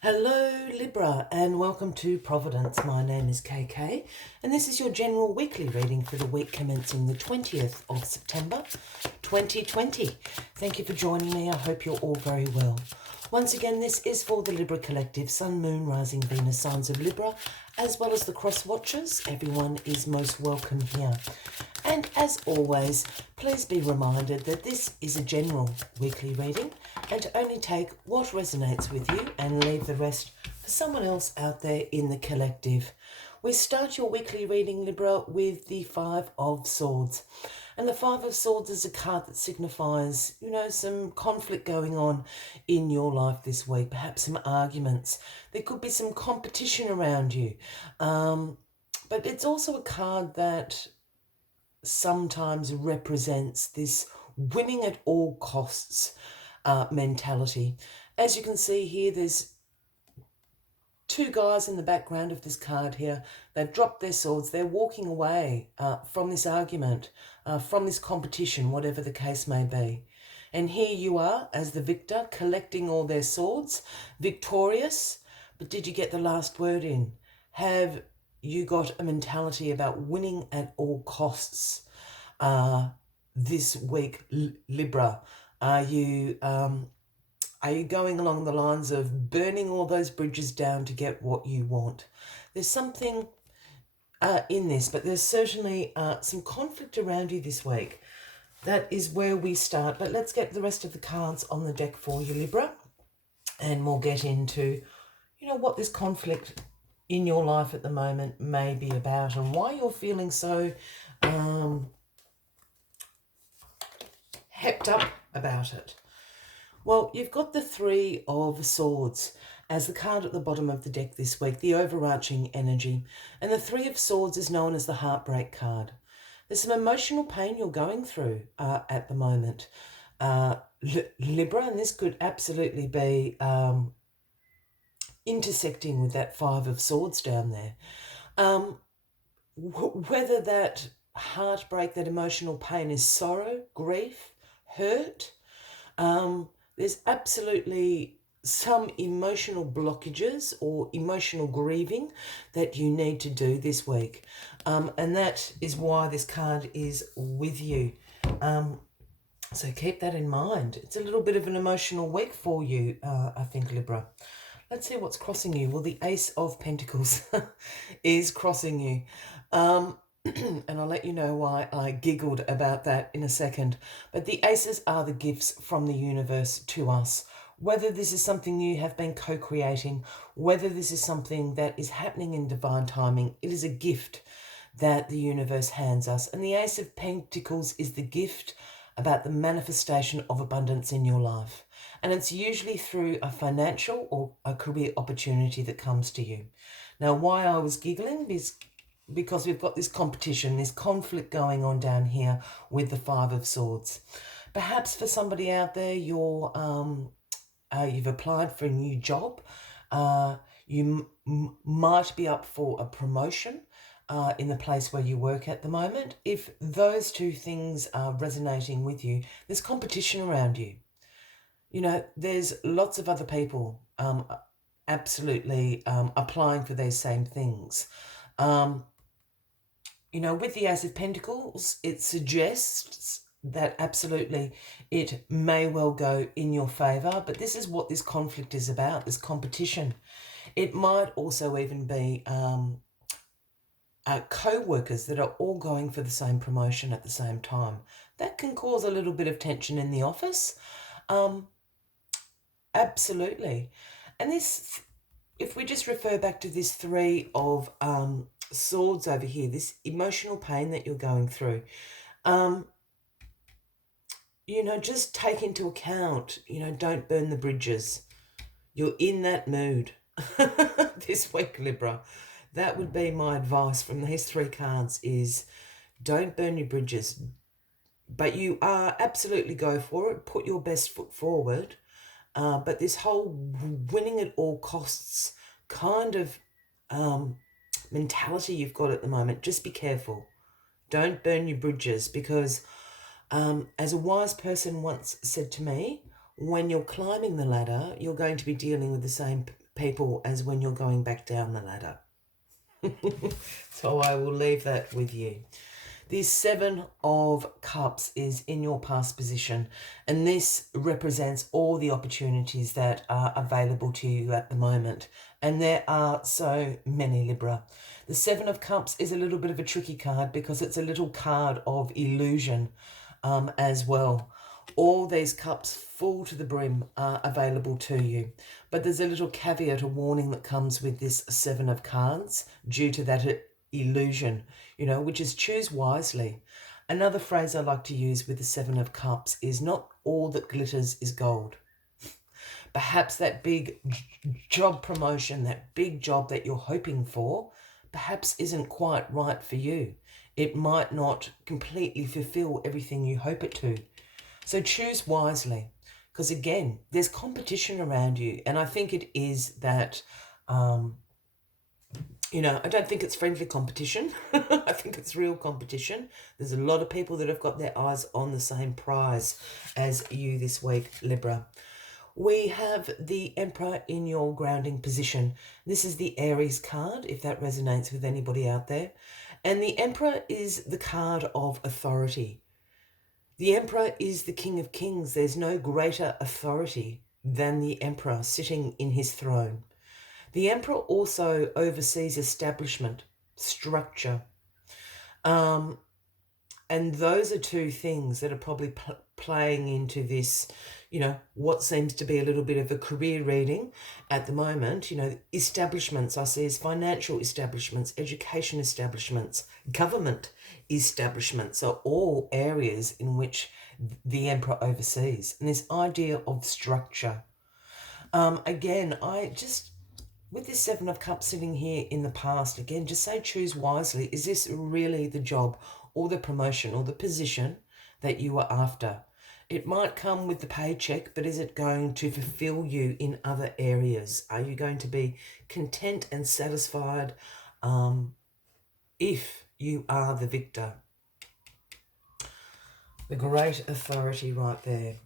Hello Libra and welcome to Providence. My name is KK and this is your general weekly reading for the week commencing the 20th of September 2020. Thank you for joining me. I hope you're all very well. Once again, this is for the Libra Collective, Sun, Moon, Rising, Venus, signs of Libra, as well as the cross watchers. Everyone is most welcome here. And as always, please be reminded that this is a general weekly reading and to only take what resonates with you and leave the rest for someone else out there in the collective. We start your weekly reading, Libra, with the Five of Swords. And the Five of Swords is a card that signifies, some conflict going on in your life this week, perhaps some arguments. There could be some competition around you. But it's also a card that sometimes represents this winning at all costs mentality. As you can see here, there's two guys in the background of this card here. They've dropped their swords. They're walking away from this argument, from this competition, whatever the case may be. And here you are as the victor, collecting all their swords, victorious. But did you get the last word in? Have you got a mentality about winning at all costs this week, Libra? Are you going along the lines of burning all those bridges down to get what you want? There's something in this, but there's certainly some conflict around you this week. That is where we start. But let's get the rest of the cards on the deck for you, Libra, and we'll get into, what this conflict in your life at the moment may be about and why you're feeling so hepped up about it. Well, you've got the Three of Swords as the card at the bottom of the deck this week, the overarching energy. And the Three of Swords is known as the heartbreak card. There's some emotional pain you're going through at the moment, Libra, and this could absolutely be intersecting with that Five of Swords down there. Whether that heartbreak, that emotional pain is sorrow, grief, hurt, there's absolutely some emotional blockages or emotional grieving that you need to do this week. And that is why this card is with you. So keep that in mind. It's a little bit of an emotional week for you, I think, Libra. Let's see what's crossing you. Well, the Ace of Pentacles is crossing you. And I'll let you know why I giggled about that in a second. But the aces are the gifts from the universe to us. Whether this is something you have been co-creating, whether this is something that is happening in divine timing, it is a gift that the universe hands us. And the Ace of Pentacles is the gift about the manifestation of abundance in your life. And it's usually through a financial or a career opportunity that comes to you. Now, why I was giggling is because we've got this competition, this conflict going on down here with the Five of Swords. Perhaps for somebody out there, you've applied for a new job. You might be up for a promotion in the place where you work at the moment. If those two things are resonating with you, there's competition around you. There's lots of other people absolutely applying for these same things. With the Ace of Pentacles, it suggests that absolutely it may well go in your favour, but this is what this conflict is about, this competition. It might also even be co-workers that are all going for the same promotion at the same time. That can cause a little bit of tension in the office. Absolutely. And this, if we just refer back to this Three of Swords over here, this emotional pain that you're going through, just take into account, don't burn the bridges. You're in that mood this week, Libra. That would be my advice from these three cards is don't burn your bridges. But you are absolutely go for it. Put your best foot forward. But this whole winning at all costs kind of mentality you've got at the moment, just be careful. Don't burn your bridges because as a wise person once said to me, when you're climbing the ladder, you're going to be dealing with the same people as when you're going back down the ladder. So I will leave that with you. The Seven of Cups is in your past position, and this represents all the opportunities that are available to you at the moment. And there are so many, Libra. The Seven of Cups is a little bit of a tricky card because it's a little card of illusion as well. All these cups full to the brim are available to you. But there's a little caveat, a warning that comes with this Seven of Cards due to that illusion, which is choose wisely. Another phrase I like to use with the Seven of Cups is not all that glitters is gold. Perhaps that big job promotion, that big job that you're hoping for, perhaps isn't quite right for you. It might not completely fulfill everything you hope it to. So choose wisely, because again, there's competition around you. And I think it is that, I don't think it's friendly competition. I think it's real competition. There's a lot of people that have got their eyes on the same prize as you this week, Libra. We have the Emperor in your grounding position. This is the Aries card, if that resonates with anybody out there. And the Emperor is the card of authority. The Emperor is the King of Kings. There's no greater authority than the Emperor sitting in his throne. The Emperor also oversees establishment, structure. And those are two things that are probably playing into this, what seems to be a little bit of a career reading at the moment. Establishments I see as financial establishments, education establishments, government establishments are all areas in which the Emperor oversees. And this idea of structure. Again, with this Seven of Cups sitting here in the past, again, just say choose wisely. Is this really the job or the promotion or the position that you are after? It might come with the paycheck, but is it going to fulfill you in other areas? Are you going to be content and satisfied if you are the victor? The great authority right there.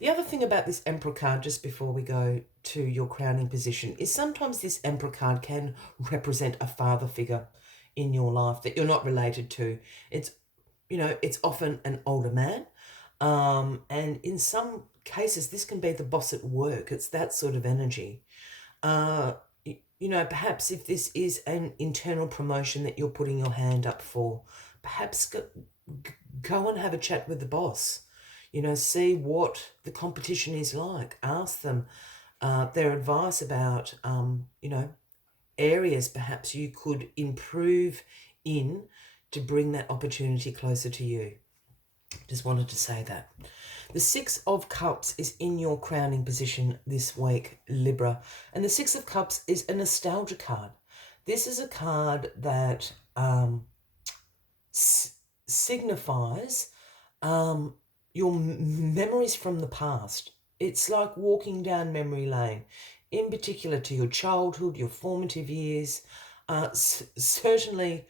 The other thing about this Emperor card, just before we go to your crowning position, is sometimes this Emperor card can represent a father figure in your life that you're not related to. It's often an older man. And in some cases, this can be the boss at work. It's that sort of energy. Perhaps if this is an internal promotion that you're putting your hand up for, perhaps go and have a chat with the boss. See what the competition is like. Ask them their advice about, areas perhaps you could improve in to bring that opportunity closer to you. Just wanted to say that. The Six of Cups is in your crowning position this week, Libra. And the Six of Cups is a nostalgia card. This is a card that signifies your memories from the past. It's like walking down memory lane, in particular to your childhood, your formative years, certainly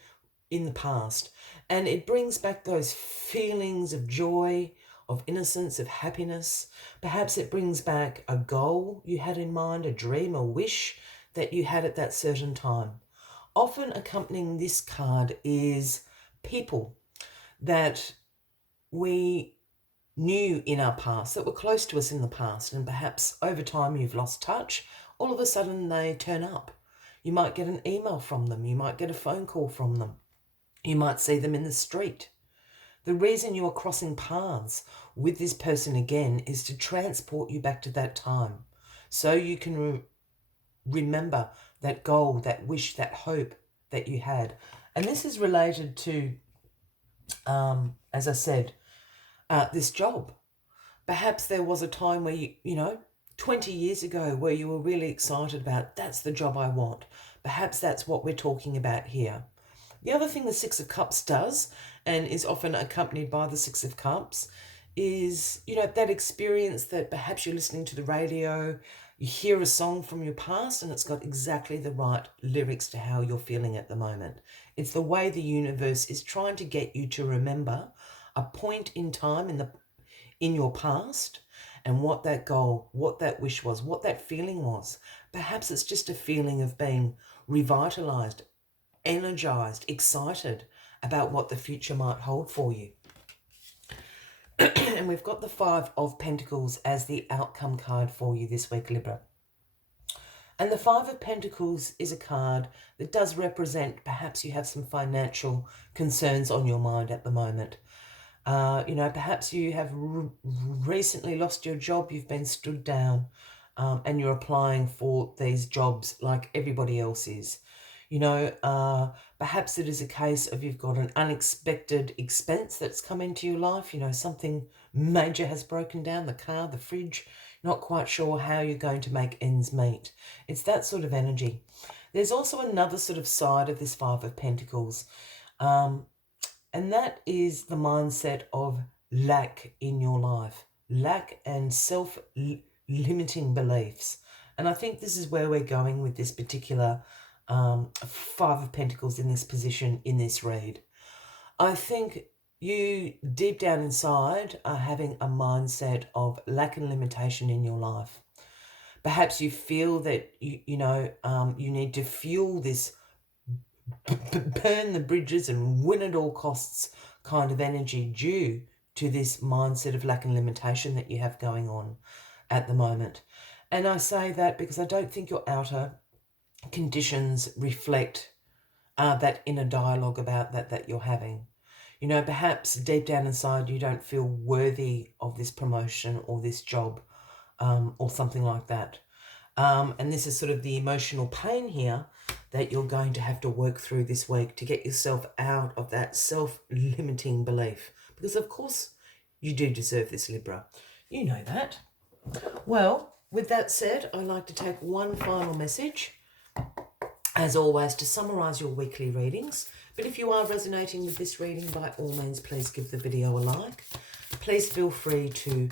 in the past. And it brings back those feelings of joy, of innocence, of happiness. Perhaps it brings back a goal you had in mind, a dream, a wish that you had at that certain time. Often accompanying this card is people that we knew in our past, that were close to us in the past, and perhaps over time you've lost touch. All of a sudden they turn up. You might get an email from them. You might get a phone call from them. You might see them in the street. The reason you are crossing paths with this person again is to transport you back to that time, so you can remember that goal, that wish, that hope that you had. And this is related to, as I said, this job. Perhaps there was a time where you 20 years ago where you were really excited about, that's the job I want. Perhaps that's what we're talking about here. The other thing the Six of Cups does, and is often accompanied by the Six of Cups, is, that experience that perhaps you're listening to the radio, you hear a song from your past and it's got exactly the right lyrics to how you're feeling at the moment. It's the way the universe is trying to get you to remember a point in time in your past and what that goal, what that wish was, what that feeling was. Perhaps it's just a feeling of being revitalized, energized, excited about what the future might hold for you. And we've got the Five of Pentacles as the outcome card for you this week, Libra. And the Five of Pentacles is a card that does represent perhaps you have some financial concerns on your mind at the moment. Perhaps you have recently lost your job, you've been stood down, and you're applying for these jobs like everybody else is. Perhaps it is a case of you've got an unexpected expense that's come into your life. Something major has broken down, the car, the fridge, not quite sure how you're going to make ends meet. It's that sort of energy. There's also another sort of side of this Five of Pentacles, and that is the mindset of lack in your life, lack and self-limiting beliefs. And I think this is where we're going with this particular Five of Pentacles in this position, in this read. I think you deep down inside are having a mindset of lack and limitation in your life. Perhaps you feel that you need to fuel this burn the bridges and win at all costs kind of energy due to this mindset of lack and limitation that you have going on at the moment. And I say that because I don't think your outer conditions reflect that inner dialogue about that you're having. Perhaps deep down inside you don't feel worthy of this promotion or this job, or something like that. And this is sort of the emotional pain here that you're going to have to work through this week to get yourself out of that self-limiting belief. Because of course you do deserve this, Libra. You know that. Well, with that said, I'd like to take one final message, as always, to summarise your weekly readings. But if you are resonating with this reading, by all means, please give the video a like. Please feel free to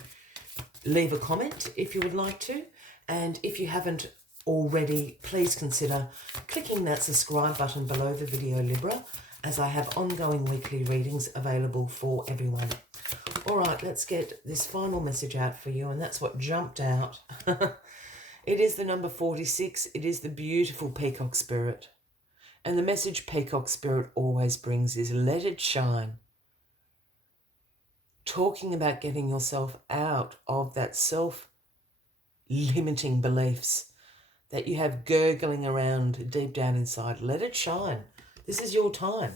leave a comment if you would like to. And if you haven't already, please consider clicking that subscribe button below the video, Libra, as I have ongoing weekly readings available for everyone. All right, let's get this final message out for you, and that's what jumped out. It is the number 46. It is the beautiful Peacock Spirit. And the message Peacock Spirit always brings is let it shine. Talking about getting yourself out of that self-limiting beliefs that you have gurgling around deep down inside. Let it shine. This is your time.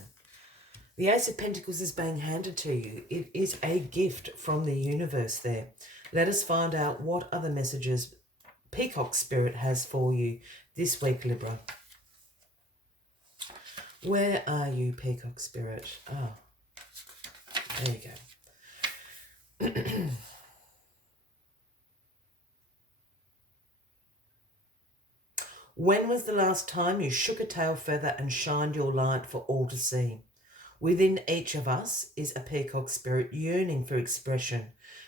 The Ace of Pentacles is being handed to you. It is a gift from the universe there. Let us find out what other messages Peacock Spirit has for you this week, Libra. Where are you, Peacock Spirit? Oh, there you go. When was the last time you shook a tail feather and shined your light for all to see? Within each of us is a peacock spirit yearning for expression,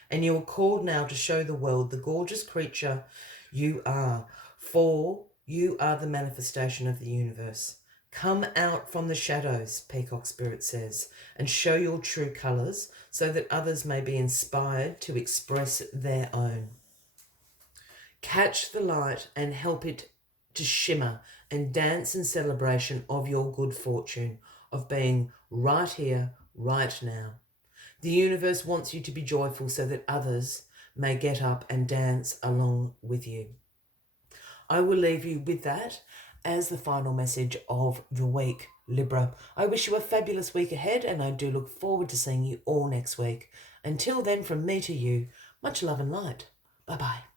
and you are called now to show the world the gorgeous creature you are, for you are the manifestation of the universe. Come out from the shadows, Peacock Spirit says, and show your true colours so that others may be inspired to express their own. Catch the light and help it to shimmer and dance in celebration of your good fortune, of being right here, right now. The universe wants you to be joyful so that others may get up and dance along with you. I will leave you with that as the final message of the week, Libra. I wish you a fabulous week ahead, and I do look forward to seeing you all next week. Until then, from me to you, much love and light. Bye-bye.